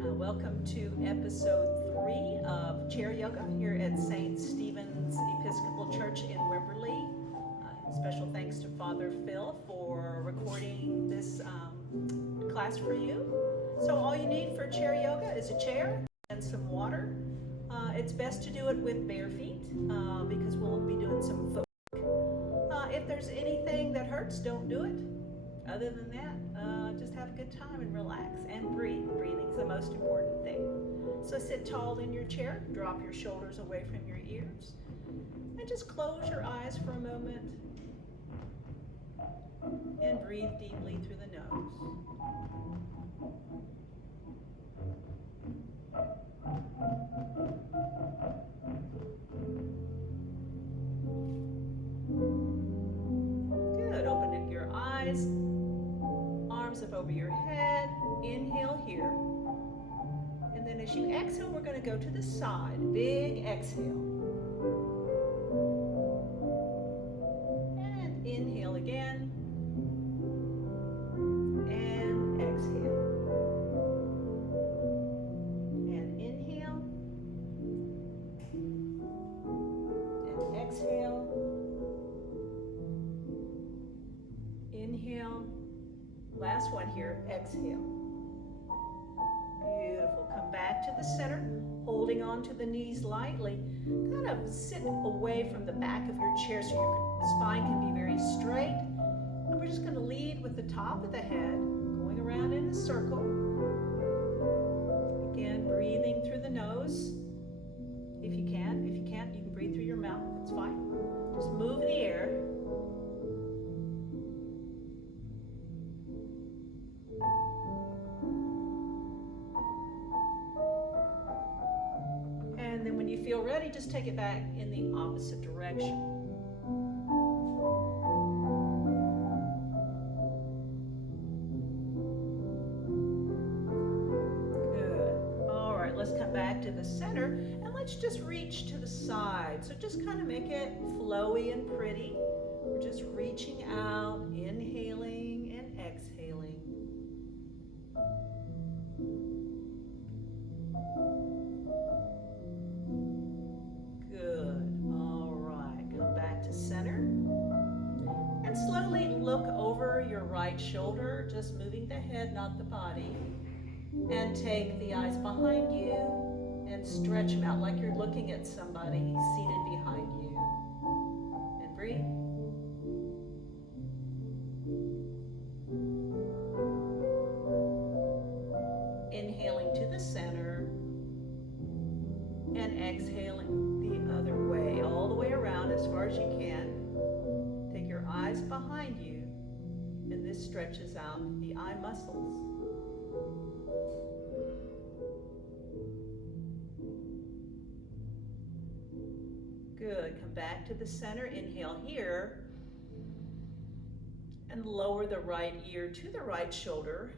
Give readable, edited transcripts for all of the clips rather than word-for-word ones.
Welcome to episode 3 of Chair Yoga here at St. Stephen's Episcopal Church in Wimberley. Special thanks to Father Phil for recording this class for you. So all you need for Chair Yoga is a chair and some water. It's best to do it with bare feet because we'll be doing some foot work. If there's anything that hurts, don't do it. Other than that, just have a good time and relax and breathe. Breathing's the most important thing. So sit tall in your chair, drop your shoulders away from your ears, and just close your eyes for a moment and breathe deeply through the nose. Good. Open your eyes. Arms up over your head. Inhale here. And then as you exhale, we're going to go to the side. Big exhale. And inhale again. And exhale. And inhale. And exhale. Inhale. Last one here, exhale. Beautiful. Come back to the center, holding on to the knees lightly. Kind of sit away from the back of your chair so your spine can be very straight. And we're just going to lead with the top of the head, going around in a circle. Again, breathing through the nose, if you can. If you can't, you can breathe through your mouth. That's fine. Just move the air. And then when you feel ready, just take it back in the opposite direction. Good. All right, let's come back to the center and let's just reach to the side. So just kind of make it flowy and pretty. We're just reaching out, inhaling and exhaling. Right shoulder, just moving the head, not the body. And take the eyes behind you and stretch them out like you're looking at somebody seated behind you. And breathe. Inhaling to the center and exhaling the other way, all the way around as far as you can. Take your eyes behind you. And this stretches out the eye muscles. Good. Come back to the center. Inhale here. And lower the right ear to the right shoulder.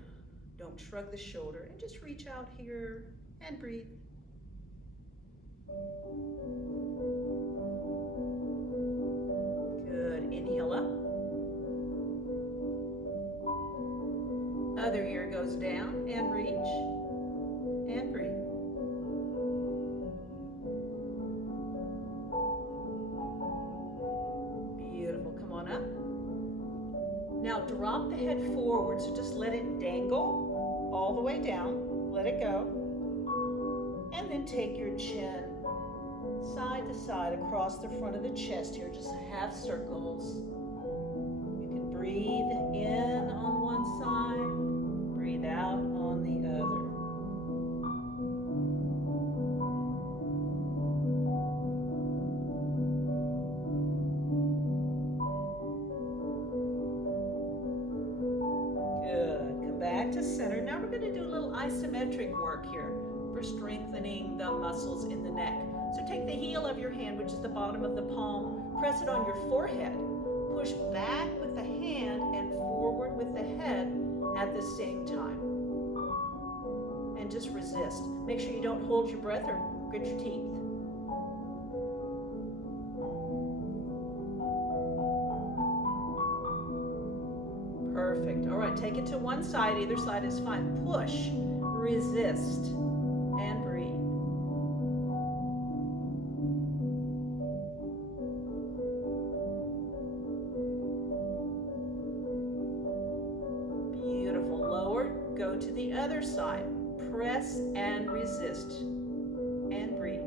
Don't shrug the shoulder. And just reach out here and breathe. Good. Inhale up. Other ear goes down and reach and breathe. Beautiful. Come on up. Now drop the head forward, so just let it dangle all the way down. Let it go. And then take your chin side to side across the front of the chest here, just half circles. You can breathe in on one side. Breathe out on the other. Good. Come back to center. Now we're going to do a little isometric work here for strengthening the muscles in the neck. So take the heel of your hand, which is the bottom of the palm, press it on your forehead. Push back with the hand and forward with the head at the same time. And just resist. Make sure you don't hold your breath or grit your teeth. Perfect. All right, take it to one side. Either side is fine. Push. resist, and breathe. Beautiful. Lower, go to the other side. Press and resist, and breathe.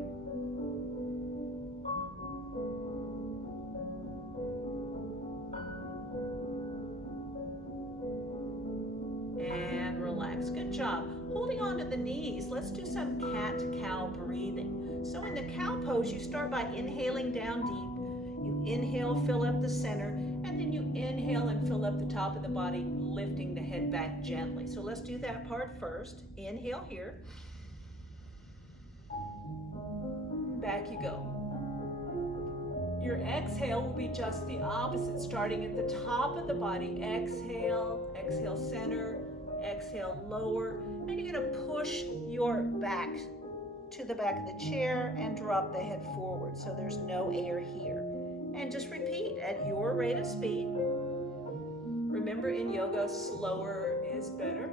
And relax. Good job. Holding on to the knees, let's do some cat-cow breathing. So in the cow pose, you start by inhaling down deep. You inhale, fill up the center, and then you inhale and fill up the top of the body, lifting the head back gently. So let's do that part first. Inhale here. Back you go. Your exhale will be just the opposite, starting at the top of the body. Exhale, exhale center, exhale lower, and you're going to push your back to the back of the chair and drop the head forward so there's no air here. And just repeat at your rate of speed. Remember, in yoga, slower is better.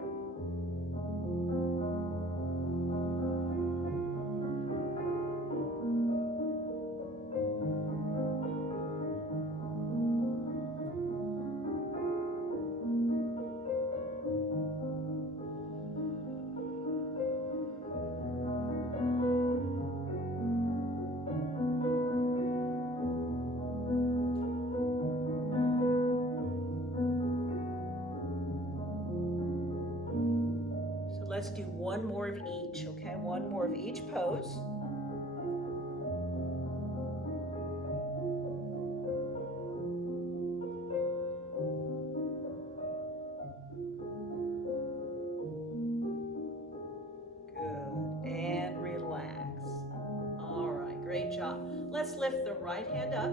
Let's do one more of each, okay? One more of each pose. Good, and relax. All right, great job. Let's lift the right hand up.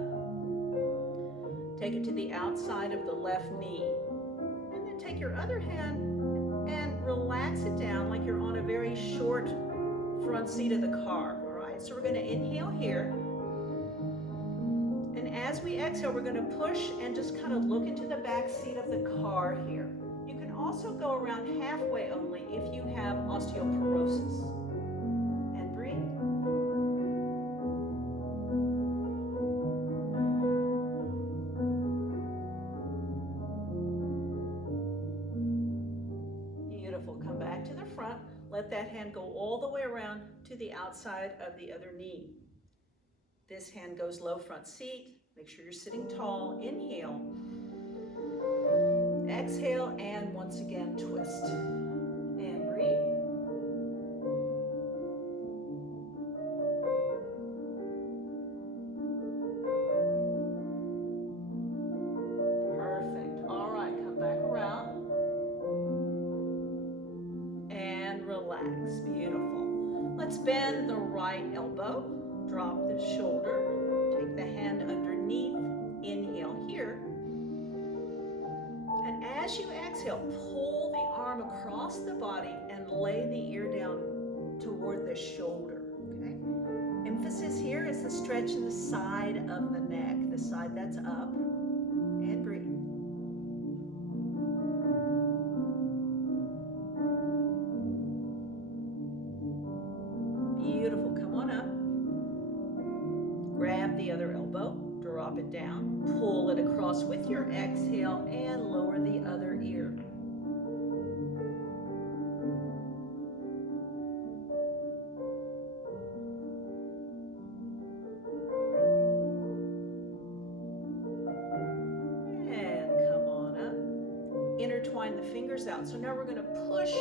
Take it to the outside of the left knee. And then take your other hand and relax it down like you're on a very short front seat of the car, all right? So we're going to inhale here. And as we exhale, we're going to push and just kind of look into the back seat of the car here. You can also go around halfway only if you have osteoporosis. And breathe. Come back to the front. Let that hand go all the way around to the outside of the other knee. This hand goes low front seat. Make sure you're sitting tall. Inhale. Exhale, and once again, twist. And breathe. Perfect. All right, come back around. Relax. Beautiful. Let's bend the right elbow. Drop the shoulder. Take the hand underneath. Inhale here. And as you exhale, pull the arm across the body and lay the ear down toward the shoulder. Okay? Emphasis here is the stretch in the side of the neck, the side that's up. And breathe. Beautiful. Come on up. Grab the other elbow, drop it down, pull it across with your exhale, and lower the other ear. And come on up. Intertwine the fingers out. So now we're going to push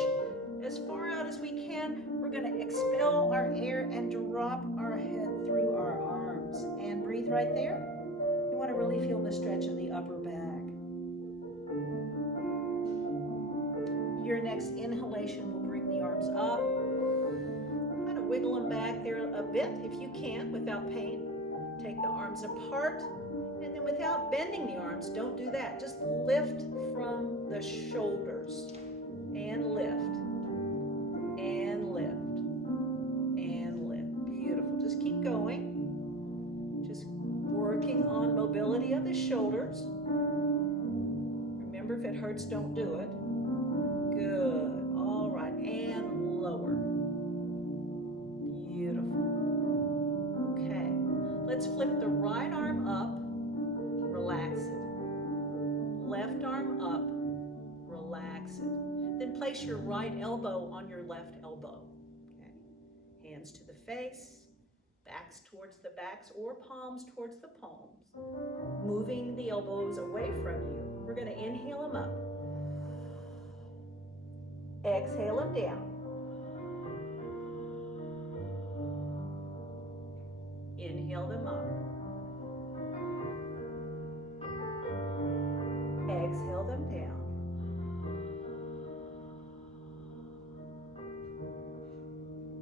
as far out as we can. We're going to expel our air and drop our head through our arms. And breathe right there. You want to really feel the stretch in the upper back. Your next inhalation will bring the arms up. Kind of wiggle them back there a bit if you can without pain. Take the arms apart. And then without bending the arms, don't do that. Just lift from the shoulders. And lift. And lift. And lift. Beautiful. Just keep going. Just working on mobility of the shoulders. Remember, if it hurts, don't do it. Good. All right. And Let's flip the right arm up, relax it. Left arm up, relax it. Then place your right elbow on your left elbow. Okay. Hands to the face, backs towards the backs or palms towards the palms. Moving the elbows away from you. We're going to inhale them up. Exhale them down. Inhale them up. Exhale them down.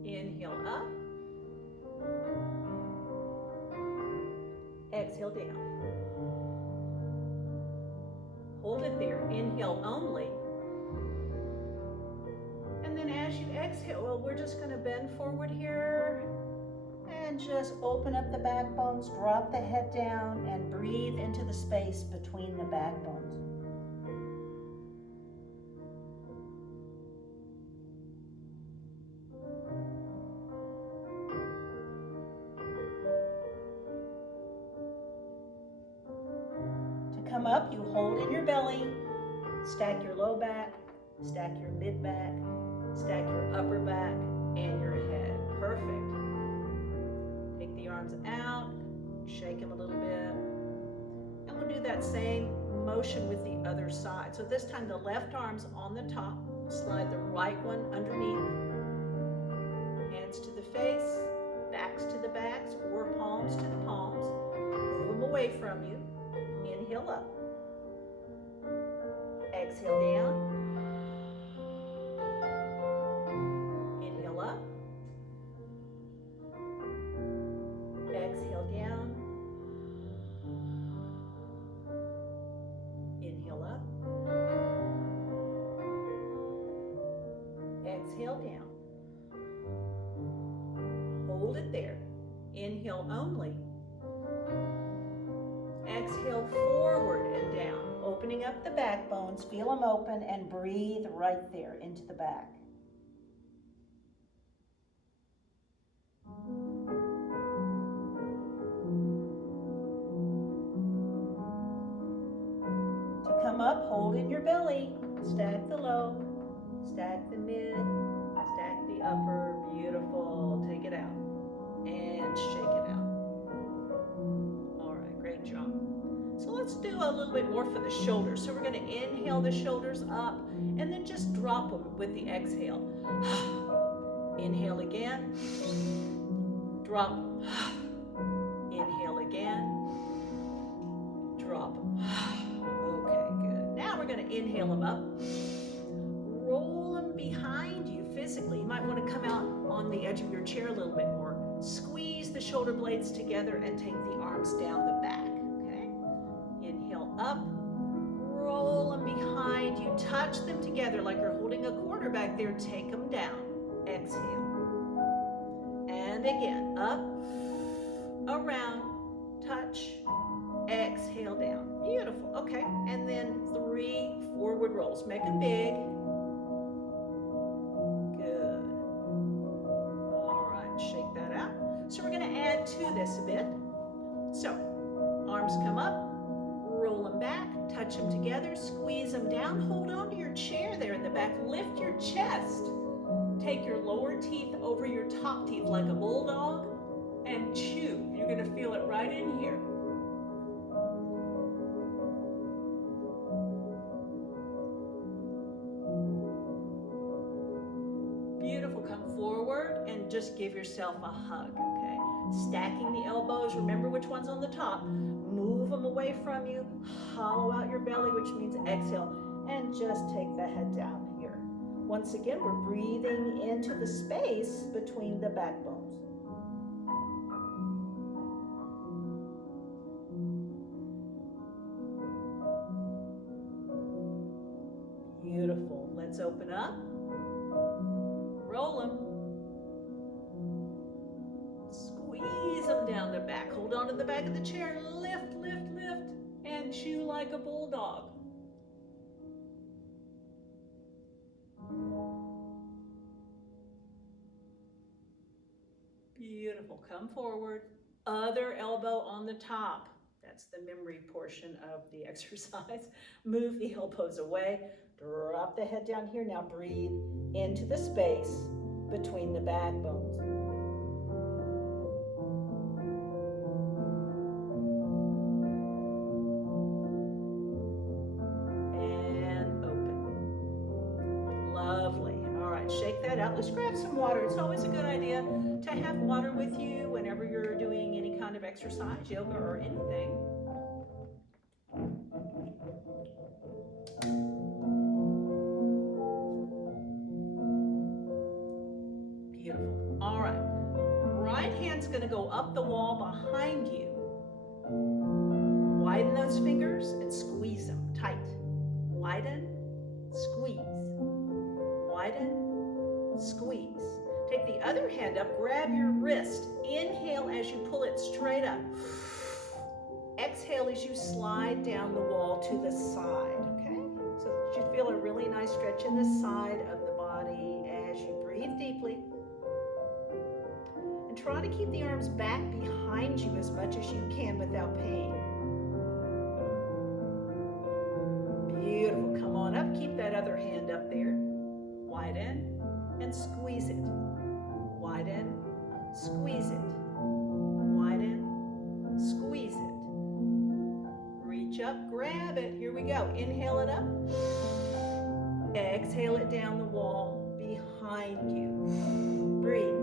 Inhale up. Exhale down. Hold it there. Inhale only. And then as you exhale, well, we're just going to bend forward here and just open up the backbones, drop the head down, and breathe into the space between the backbones. To come up, you hold in your belly, stack your low back, stack your mid back, stack your upper back, and your head. Perfect. Take the arms out, shake them a little bit. And we'll do that same motion with the other side. So this time the left arm's on the top, slide the right one underneath. Hands to the face, backs to the backs, or palms to the palms. Move them away from you. Inhale up. Exhale down. Inhale up. Exhale down. Inhale up. Exhale down. Hold it there. Inhale only. Exhale forward and down. Opening up the backbones, feel them open, and breathe right there into the back. To come up, hold in your belly. Stack the low, stack the mid, stack the upper. Beautiful. Take it out and shake it out. All right, great job. So let's do a little bit more for the shoulders. So we're going to inhale the shoulders up and then just drop them with the exhale. Inhale again. Drop. Inhale again. Drop. Okay, good. Now we're going to inhale them up. Roll them behind you physically. You might want to come out on the edge of your chair a little bit more. Squeeze the shoulder blades together and take the arms down the back. Up, roll them behind you, touch them together like you're holding a quarter back there. Take them down. Exhale. And again, up, around, touch, exhale down. Beautiful. Okay, and then 3 forward rolls. Make them big. Good. All right, shake that out. So we're going to add to this a bit. So, arms come up. Roll them back, touch them together, squeeze them down, hold on to your chair there in the back, lift your chest, take your lower teeth over your top teeth like a bulldog, and chew. You're going to feel it right in here. Beautiful. Come forward and just give yourself a hug, okay? Stacking the elbows, remember which one's on the top. Move them away from you, hollow out your belly, which means exhale, and just take the head down here. Once again, we're breathing into the space between the backbones. Beautiful. Let's open up. Roll them. Squeeze them down the back. Hold on to the back of the chair. Lift, lift, lift, and chew like a bulldog. Beautiful. Come forward. Other elbow on the top. That's the memory portion of the exercise. Move the elbows away. Drop the head down here. Now breathe into the space between the backbones. And open. Lovely. All right, shake that out. Let's grab some water. It's always a good idea to have water with you whenever you're doing any kind of exercise, yoga or anything. Beautiful. All right. Right hand's going to go up the wall behind you. Widen those fingers and squeeze them tight. Widen, squeeze. Widen, squeeze. Take the other hand up, grab your wrist. Inhale as you pull it straight up. Exhale as you slide down the wall to the side, okay? So that you feel a really nice stretch in the side of the body as you breathe deeply. And try to keep the arms back behind you as much as you can without pain. Beautiful. Come on up. Keep that other hand up there. Widen and squeeze it. Widen, squeeze it. Widen, squeeze it. Reach up, grab it. Here we go. Inhale it up. Exhale it down the wall behind you. Breathe.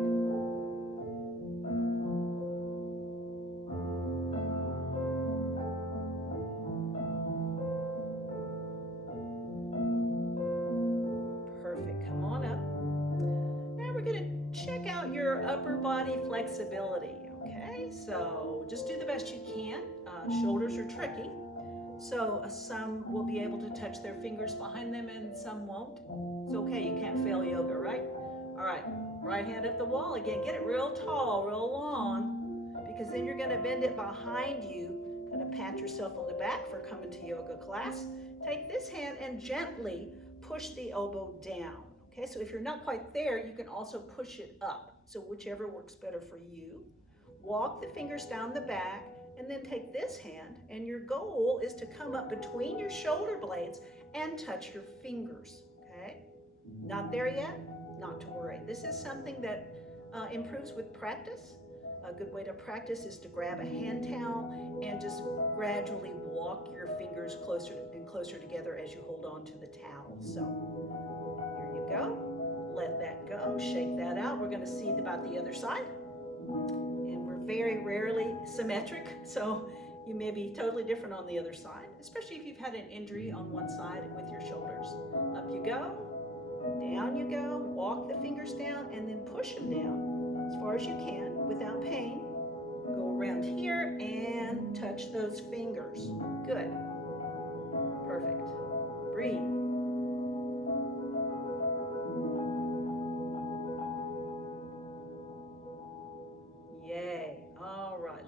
Perfect. Come on up. Now we're going to check out your upper body flexibility. Okay, so just do the best you can. Shoulders are tricky. So some will be able to touch their fingers behind them and some won't. It's okay, you can't fail yoga, right? All right, right hand up the wall again. Get it real tall, real long, because then you're gonna bend it behind you. Gonna pat yourself on the back for coming to yoga class. Take this hand and gently push the elbow down. Okay, so if you're not quite there, you can also push it up. So whichever works better for you. Walk the fingers down the back, and then take this hand, and your goal is to come up between your shoulder blades and touch your fingers, okay? Not there yet? Not to worry. This is something that improves with practice. A good way to practice is to grab a hand towel and just gradually walk your fingers closer and closer together as you hold on to the towel. So here you go. Let that go. Shake that out. We're going to see about the other side. Very rarely symmetric, so you may be totally different on the other side, especially if you've had an injury on one side with your shoulders. Up you go, down you go, walk the fingers down and then push them down as far as you can without pain. Go around here and touch those fingers. Good. Perfect. Breathe.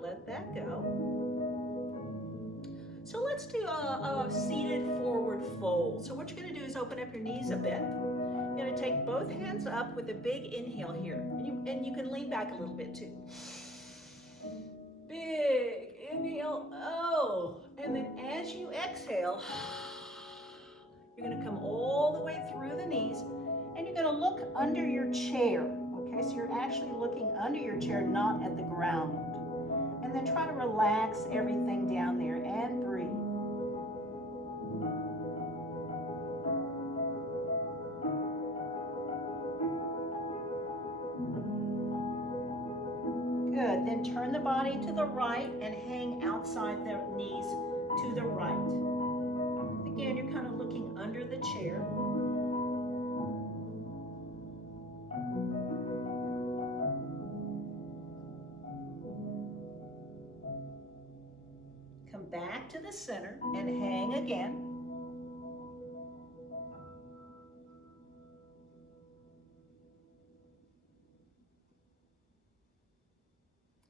Let that go. So let's do a seated forward fold. So what you're going to do is open up your knees a bit. You're going to take both hands up with a big inhale here. And you can lean back a little bit too. Big inhale. Oh. And then as you exhale, you're going to come all the way through the knees. And you're going to look under your chair. Okay, so you're actually looking under your chair, not at the ground. And then try to relax everything down there and breathe. Good. Then turn the body to the right and hang outside the knees to the right. Again, you're kind of looking under the chair. Come back to the center and hang again.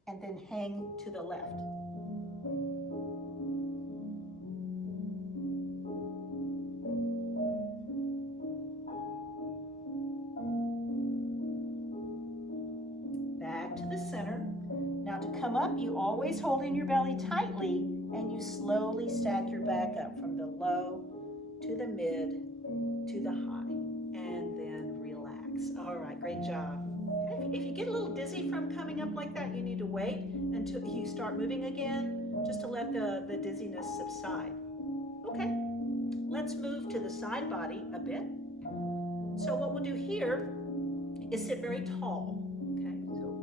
And then hang to the left. Back to the center. Now to come up, you always hold in your belly tightly, and you slowly stack your back up from the low to the mid to the high, and then relax. All right, great job. If you get a little dizzy from coming up like that, you need to wait until you start moving again, just to let the dizziness subside. Okay, let's move to the side body a bit. So what we'll do here is sit very tall. Okay, so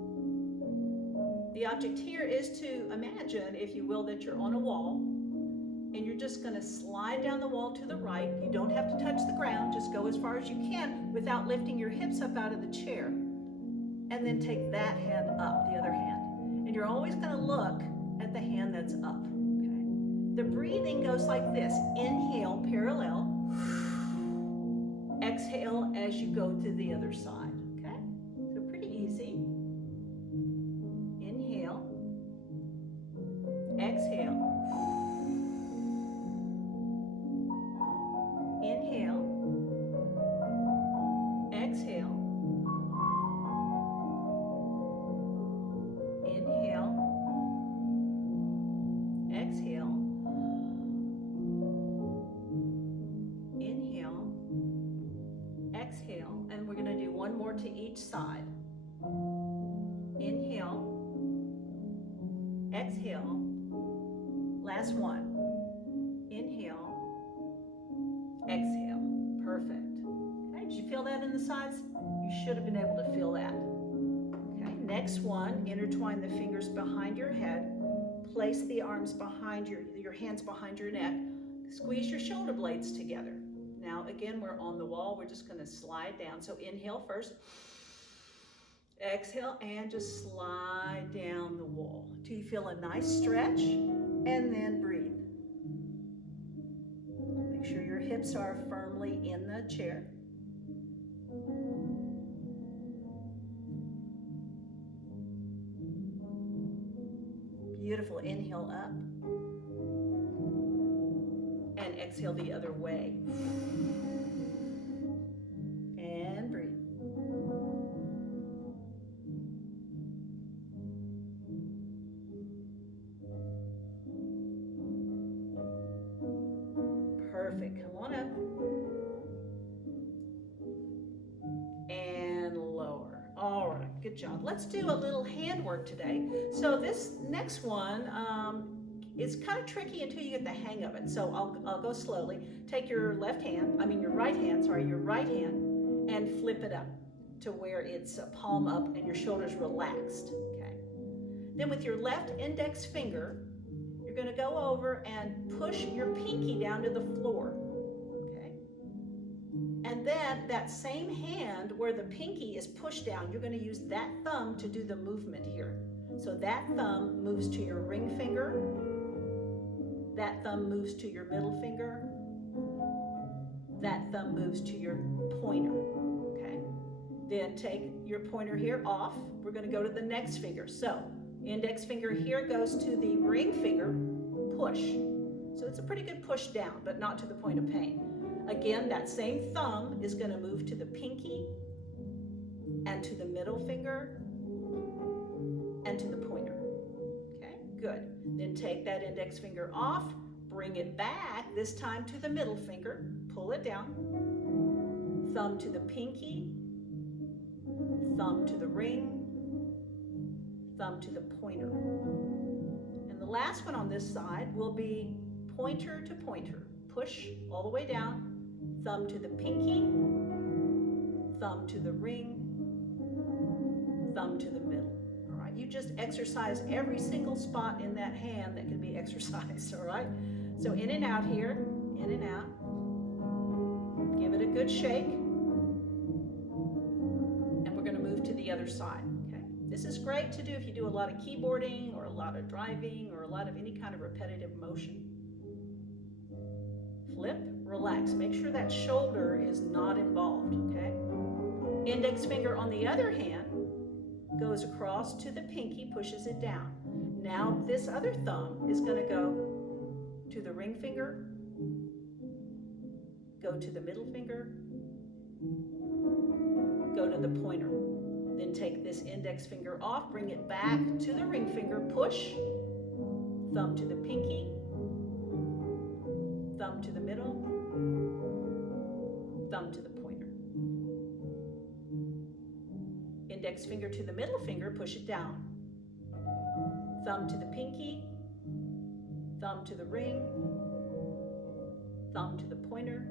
the object here is to imagine, if you will, that you're on a wall, and you're just going to slide down the wall to the right. You don't have to touch the ground, just go as far as you can without lifting your hips up out of the chair. And then take that hand up, the other hand. And you're always going to look at the hand that's up. Okay? The breathing goes like this. Inhale, parallel. Exhale as you go to the other side. Okay? So pretty easy. Inhale. Exhale. Inhale. Exhale. Inhale. Exhale. Inhale. Exhale. And we're going to do one more to each side. Inhale. Exhale. Last one. Inhale. Exhale. Perfect. Okay, did you feel that in the sides? You should have been able to feel that. Okay, next one, intertwine the fingers behind your head. Place the arms behind your hands behind your neck. Squeeze your shoulder blades together. Now again, we're on the wall. We're just going to slide down. So inhale first. Exhale and just slide down the wall till you feel a nice stretch, and then breathe. Make sure your hips are firmly in the chair. Beautiful. Inhale up and exhale the other way. And breathe. Perfect. Come on up. And lower. All right. Good job. Let's do a little hand work today. So this next one is kind of tricky until you get the hang of it. So I'll go slowly. Take your right hand, and flip it up to where it's palm up and your shoulders relaxed. Okay. Then with your left index finger, you're going to go over and push your pinky down to the floor. Okay. And then that same hand where the pinky is pushed down, you're going to use that thumb to do the movement here. So that thumb moves to your ring finger. That thumb moves to your middle finger. That thumb moves to your pointer. Okay. Then take your pointer here off. We're going to go to the next finger. So index finger here goes to the ring finger, push. So it's a pretty good push down, but not to the point of pain. Again, that same thumb is going to move to the pinky and to the middle finger and to the pointer. Okay, good. Then take that index finger off, bring it back, this time to the middle finger, pull it down, thumb to the pinky, thumb to the ring, thumb to the pointer. And the last one on this side will be pointer to pointer. Push all the way down, thumb to the pinky, thumb to the ring, thumb to the middle. All right, you just exercise every single spot in that hand that can be exercised, all right? So in and out here, in and out. Give it a good shake. And we're going to move to the other side. This is great to do if you do a lot of keyboarding or a lot of driving or a lot of any kind of repetitive motion. Flip, relax. Make sure that shoulder is not involved, okay? Index finger on the other hand goes across to the pinky, pushes it down. Now this other thumb is going to go to the ring finger, go to the middle finger, go to the pointer. Then take this index finger off, bring it back to the ring finger, push, thumb to the pinky, thumb to the middle, thumb to the pointer. Index finger to the middle finger, push it down. Thumb to the pinky, thumb to the ring, thumb to the pointer.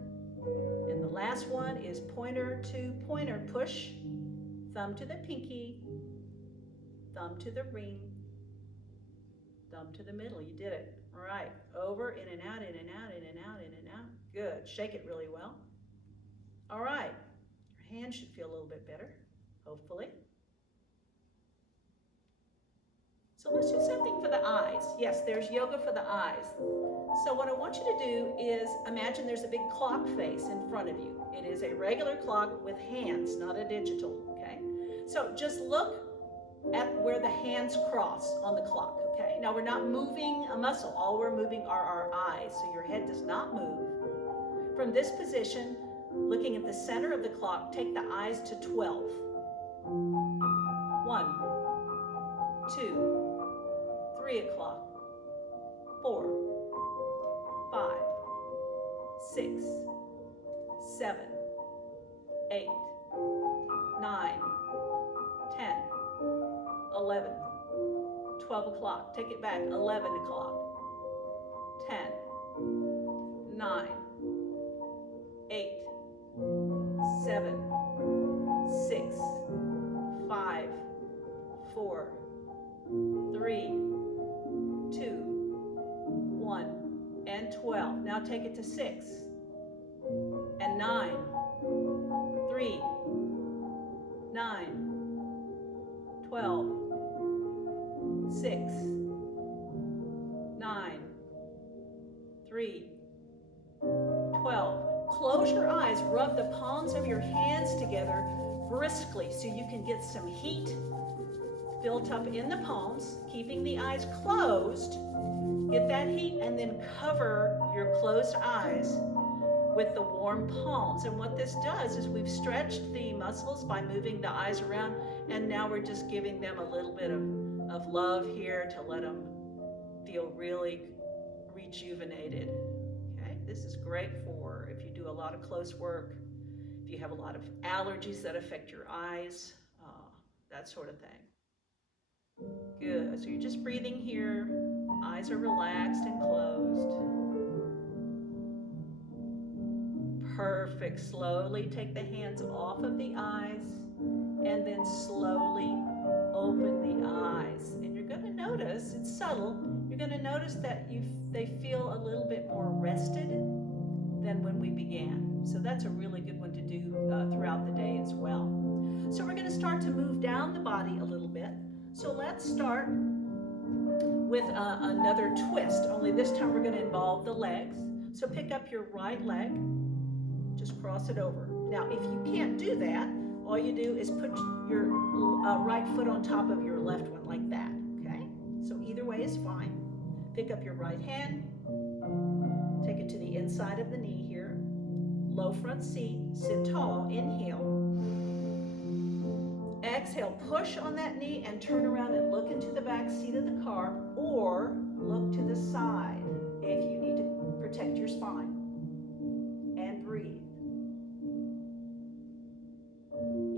And the last one is pointer to pointer, push, thumb to the pinky, thumb to the ring, thumb to the middle. You did it. All right, over, in and out, in and out, in and out, in and out. Good, shake it really well. All right, your hand should feel a little bit better, hopefully. So let's do something for the eyes. Yes, there's yoga for the eyes. So what I want you to do is imagine there's a big clock face in front of you. It is a regular clock with hands, not a digital, okay? So just look at where the hands cross on the clock, okay? Now we're not moving a muscle. All we're moving are our eyes, so your head does not move. From this position, looking at the center of the clock, take the eyes to 12. 1, 2, 3 o'clock, 4, 5, 6, 7, 8, 9, 10, 11, 12 o'clock. Take it back, 11 o'clock, 10, 9, 8, 7, 6, 5, 4, 3, 2, 1, and 12. Now take it to 6, and 9, 3, 9, 12, 6, 9, 3, 12. Close your eyes, rub the palms of your hands together briskly so you can get some heat built up in the palms, keeping the eyes closed. Get that heat and then cover your closed eyes with the warm palms. And what this does is we've stretched the muscles by moving the eyes around, and now we're just giving them a little bit of love here to let them feel really rejuvenated. Okay, this is great for if you do a lot of close work, if you have a lot of allergies that affect your eyes, that sort of thing. Good, so you're just breathing here, eyes are relaxed and closed. Perfect, slowly take the hands off of the eyes and then slowly open the eyes. And you're gonna notice, it's subtle, you're gonna notice that they feel a little bit more rested than when we began. So that's a really good one to do throughout the day as well. So we're gonna start to move down the body a little bit. So let's start with another twist, only this time we're going to involve the legs. So pick up your right leg, just cross it over. Now if you can't do that, all you do is put your right foot on top of your left one like that, okay? So either way is fine. Pick up your right hand, take it to the inside of the knee here, low front seat, sit tall, inhale. Exhale, push on that knee and turn around and look into the back seat of the car, or look to the side if you need to protect your spine. And breathe.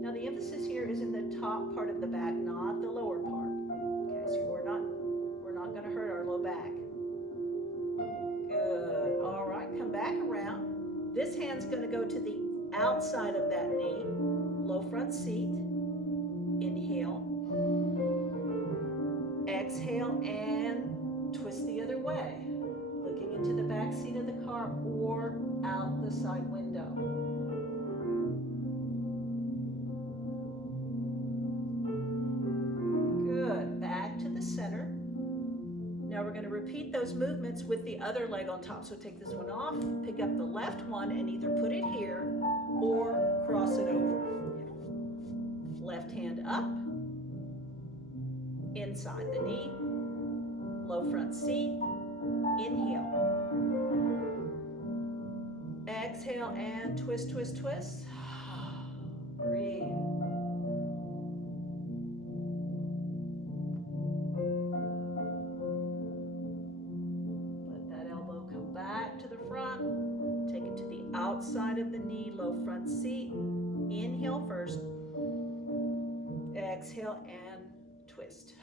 Now the emphasis here is in the top part of the back, not the lower part. Okay, so we're not going to hurt our low back. Good. All right, come back around. This hand's going to go to the outside of that knee, low front seat. Inhale, exhale, and twist the other way, looking into the back seat of the car or out the side window. Good, back to the center. Now we're going to repeat those movements with the other leg on top. So take this one off, pick up the left one and either put it here or cross it over. Left hand up, inside the knee, low front seat, inhale. Exhale and twist, twist, twist. Breathe. exhale and twist.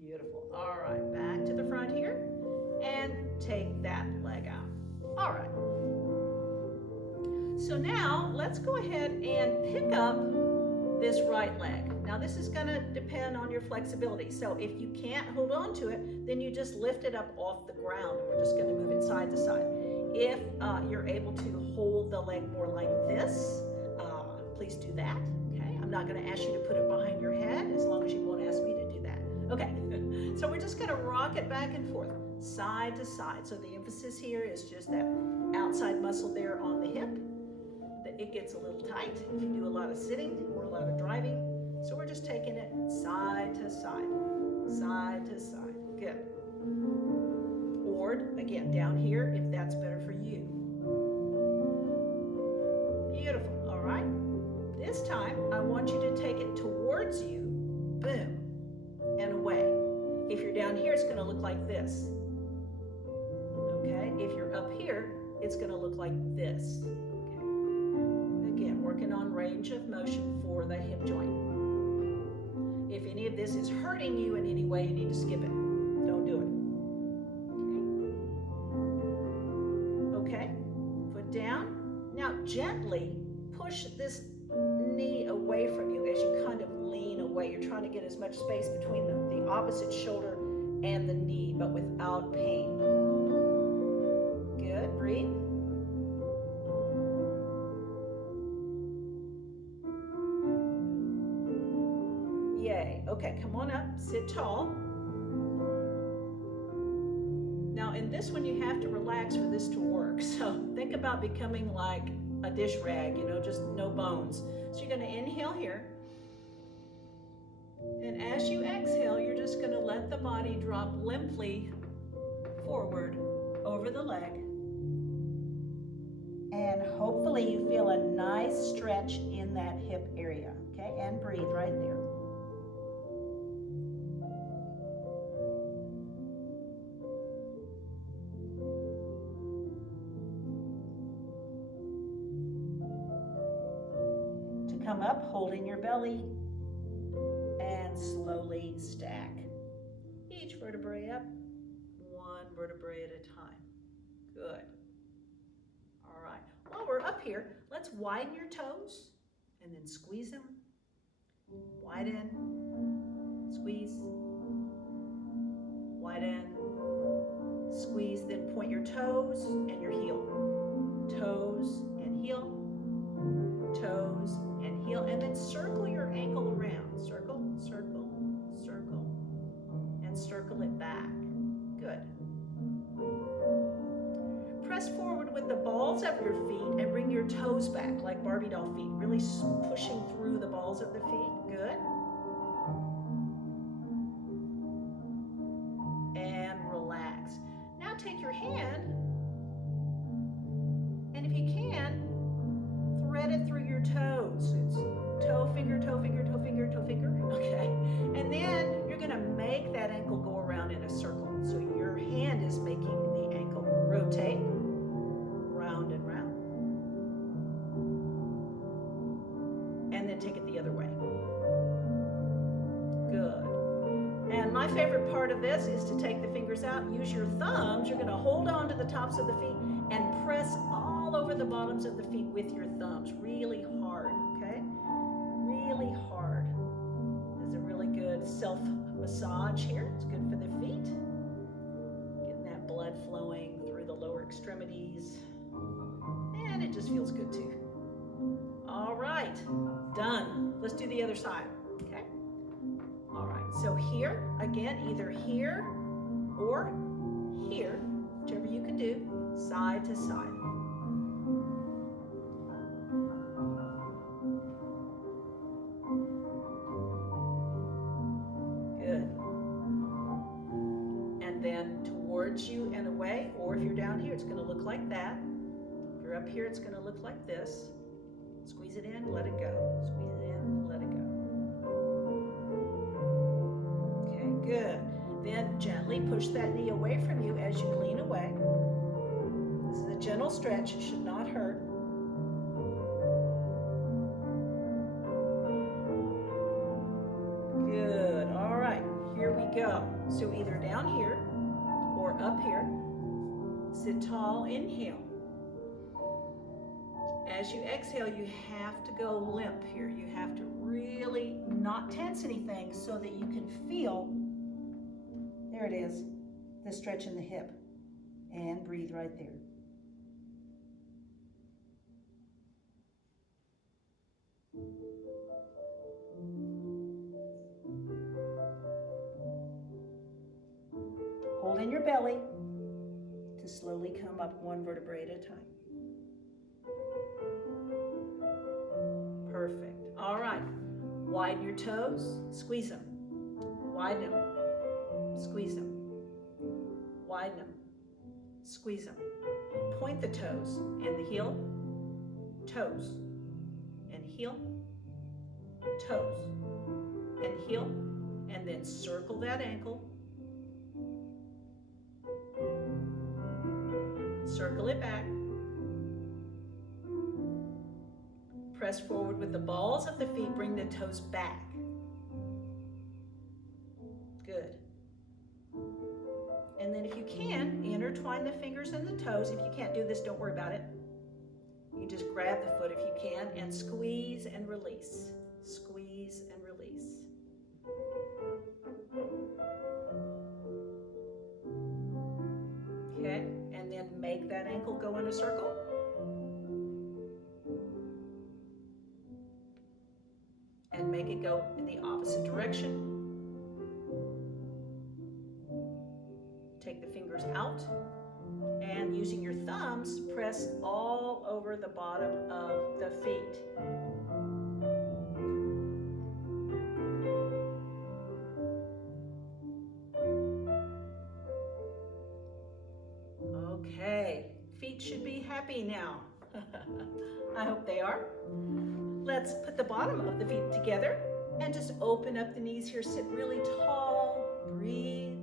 Beautiful. All right, back to the front here and take that leg out. All right. So now let's go ahead and pick up this right leg. Now this is going to depend on your flexibility. So if you can't hold on to it, then you just lift it up off the ground. We're just going to move it side to side. If you're able to hold the leg more like this, please do that. Okay, I'm not going to ask you to put it behind your head as long as you won't ask me to do that. Okay, so we're just going to rock it back and forth, side to side. So the emphasis here is just that outside muscle there on the hip. It gets a little tight if you do a lot of sitting or a lot of driving. So we're just taking it side to side, side to side. Good. Or again, down here if that's better for you. Beautiful. All right. This time I want you to take it towards you, boom, and away. If you're down here, it's going to look like this. Okay. If you're up here, it's going to look like this. Again, working on range of motion for the hip joint. If any of this is hurting you in any way, you need to skip it. Don't do it. Okay, foot down. Now gently push this knee away from you as you kind of lean away. You're trying to get as much space between the opposite shoulder and the knee, but without pain. Good, breathe. Okay, come on up, sit tall. Now in this one you have to relax for this to work. So think about becoming like a dish rag, just no bones. So you're going to inhale here. And as you exhale, you're just going to let the body drop limply forward over the leg. And hopefully you feel a nice stretch in that hip area. Okay, and breathe right there. Come up, holding your belly, and slowly stack each vertebrae up, one vertebrae at a time. Good. All right. While we're up here, let's widen your toes and then squeeze them. Widen, squeeze, widen, squeeze, then point your toes and your heel. Toes and heel, toes and heel, and then circle your ankle around. Circle, circle, circle, and circle it back. Good. Press forward with the balls of your feet and bring your toes back like Barbie doll feet, really pushing through the balls of the feet. Good. And relax. Now take your hand, and if you can, thread it through your toes. It's toe, finger, toe, finger, toe, finger, toe, finger. Okay. And then you're going to make that ankle go around in a circle. So your hand is making the ankle rotate round and round. And then take it the other way. Good. And my favorite part of this is to take the fingers out, use your thumbs. You're going to hold on to the tops of the feet and press all over the bottoms of the feet with your thumbs, really hard, okay? Really hard. There's a really good self-massage here. It's good for the feet. Getting that blood flowing through the lower extremities. And it just feels good too. All right, done. Let's do the other side, okay? All right, so here, again, either here or here, whichever you can do, side to side. Good. And then towards you and away, or if you're down here, it's going to look like that. If you're up here, it's going to look like this. Squeeze it in, let it go. Squeeze it in, let it go. Okay, good. Then gently push that knee away from you as you lean away. gentle stretch, should not hurt. Good. All right, here we go. So either down here or up here. Sit tall, inhale. As you exhale, you have to go limp here. You have to really not tense anything so that you can feel, there it is, the stretch in the hip. And breathe right there. Hold in your belly to slowly come up one vertebrae at a time. Perfect. All right. Widen your toes. Squeeze them. Widen them. Squeeze them. Widen them. Squeeze them. Point the toes and the heel. Toes. And heel. Toes. And heel. And then circle that ankle. Circle it back. Press forward with the balls of the feet. Bring the toes back. Good. And then if you can, intertwine the fingers and the toes. If you can't do this, don't worry about it. You just grab the foot if you can and squeeze and release. Squeeze and release. Okay, and then make that ankle go in a circle. And make it go in the opposite direction. Take the fingers out and using your thumbs, press all over the bottom of the feet. Okay, feet should be happy now. I hope they are. Let's put the bottom of the feet together and just open up the knees here. Sit really tall. Breathe.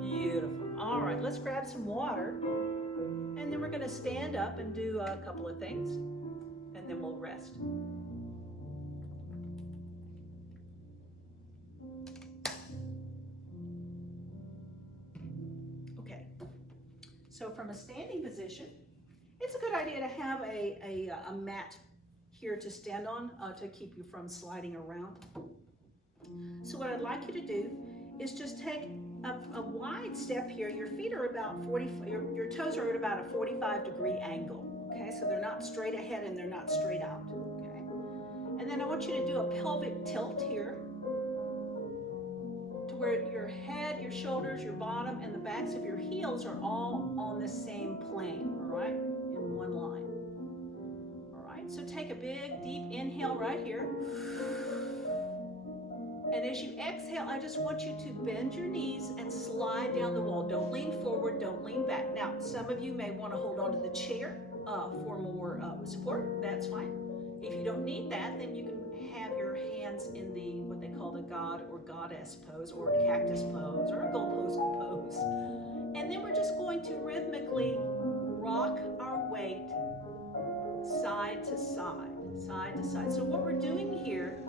Beautiful. All right, let's grab some water. And then we're going to stand up and do a couple of things. And then we'll rest. So from a standing position, it's a good idea to have a mat here to stand on to keep you from sliding around. So what I'd like you to do is just take a wide step here. Your feet are about 40, your toes are at about a 45-degree angle, okay? So they're not straight ahead and they're not straight out, okay? And then I want you to do a pelvic tilt here, where your head, your shoulders, your bottom, and the backs of your heels are all on the same plane, all right? In one line. All right, so take a big, deep inhale right here. And as you exhale, I just want you to bend your knees and slide down the wall. Don't lean forward, don't lean back. Now, some of you may want to hold on to the chair for more support. That's fine. If you don't need that, then you can have your hands in the what they call the god or goddess pose or a cactus pose or a goalpost pose. And then we're just going to rhythmically rock our weight side to side, side to side. So what we're doing here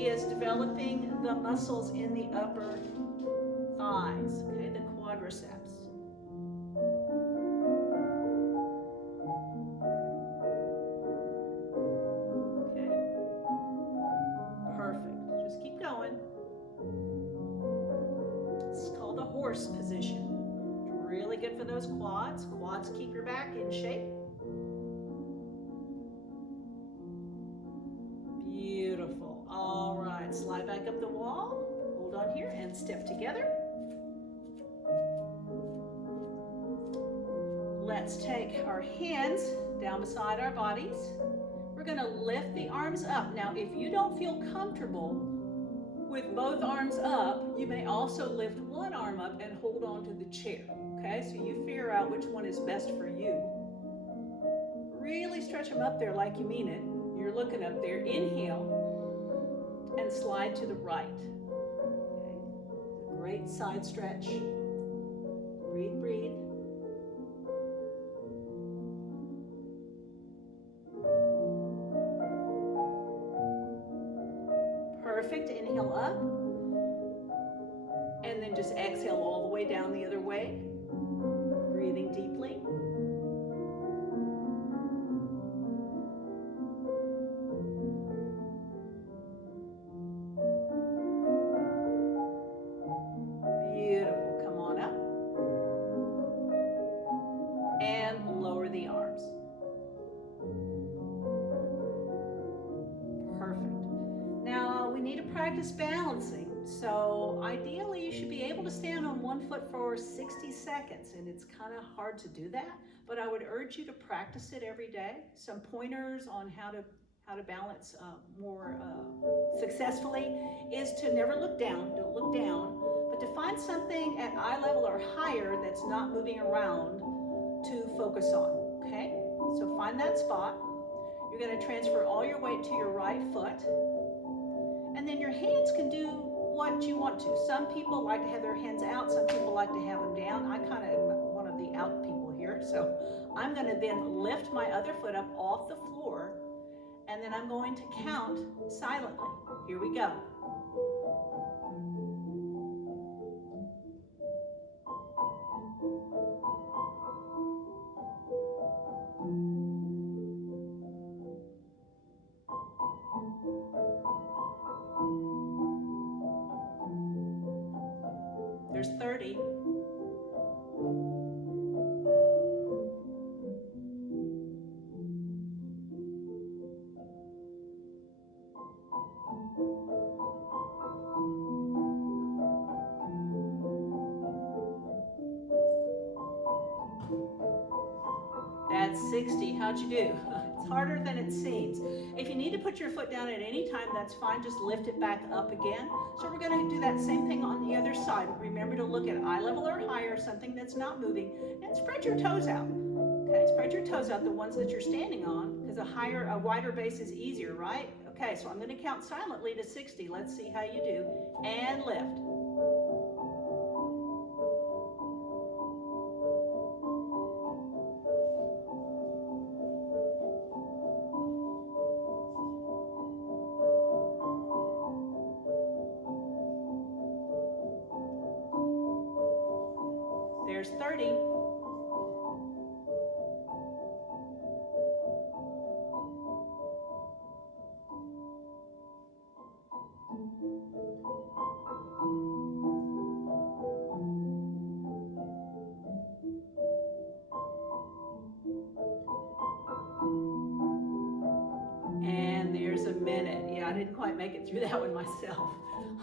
is developing the muscles in the upper thighs, okay, the quadriceps. Horse position. Really good for those quads. Quads keep your back in shape. Beautiful. All right, slide back up the wall. Hold on here and step together. Let's take our hands down beside our bodies. We're going to lift the arms up. Now, if you don't feel comfortable with both arms up, you may also lift one arm up and hold on to the chair, okay? So you figure out which one is best for you. Really stretch them up there like you mean it. You're looking up there. Inhale and slide to the right. Great side stretch. Breathe, breathe. Perfect. Inhale up. And then just exhale all the way down the other way. Breathing deeply. Beautiful. Come on up. And lower the arms. Perfect. Now we need to practice balancing. So ideally you should be able to stand on one foot for 60 seconds, and it's kind of hard to do that, but I would urge you to practice it every day. Some pointers on how to balance more successfully is to never look down, don't look down, but to find something at eye level or higher that's not moving around to focus on, okay? So find that spot. You're going to transfer all your weight to your right foot, and then your hands can do what you want to. Some people like to have their hands out, some people like to have them down. I kind of am one of the out people here, so I'm going to then lift my other foot up off the floor, and then I'm going to count silently. Here we go. There's 30. That's 60. How'd you do? It's harder than it seems. If you need to put your foot down at any time, that's fine. Just lift it back up again. So we're going to do that same thing on the other side. Remember to look at eye level or higher, something that's not moving, and spread your toes out. Okay, spread your toes out, the ones that you're standing on, because a wider base is easier, right? Okay, so I'm going to count silently to 60. Let's see how you do. And lift. There's 30. And there's a minute. Yeah, I didn't quite make it through that one myself.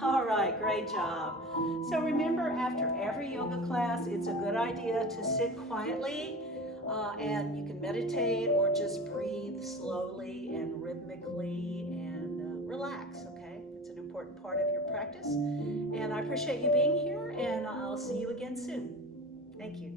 All right, great job. So remember, after every yoga class, it's a good idea to sit quietly and you can meditate or just breathe slowly and rhythmically and relax, okay? It's an important part of your practice. And I appreciate you being here, and I'll see you again soon. Thank you.